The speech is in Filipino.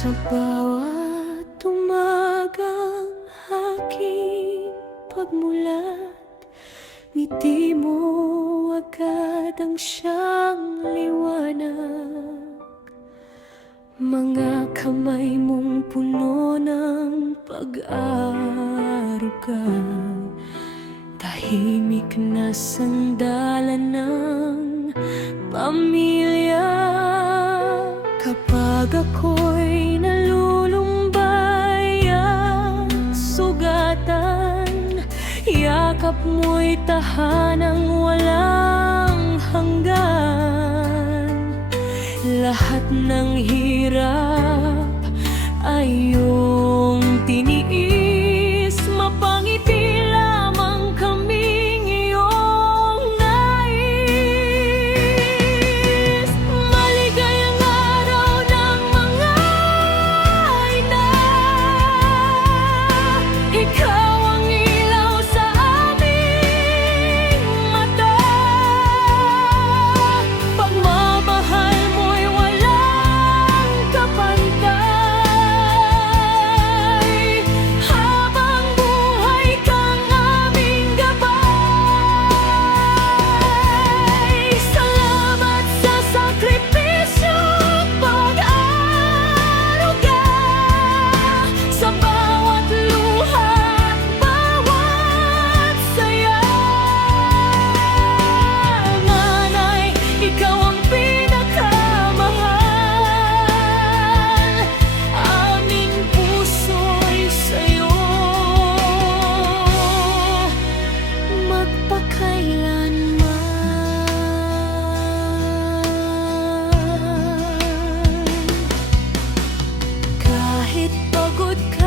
Sa bawat umagang aking pagmulat, ngiti mo agad ang siyang liwanag. Mga kamay mong puno ng pag-aaruga, tahimik na sandalan ng pamilya. Kapag ako'y nalulumbay at sugatan, yakap mo'y tahanang walang hanggan. Lahat ng hirap ay iyong tiniis, mapangiti lamang kaming iyong nais. Maligayang araw ng mga ina, ikaw ang ilaw sa aming mata. Pagmamahal mo'y walang kapantay, habang buhay kang aming gabay. Salamat sa sakripisyo, pag-aaruga, sa bawat luha at bawat saya. Nanay, ikaw ang pinakamahal, aming puso'y sa'yo magpakailanman. Kahit pagod ka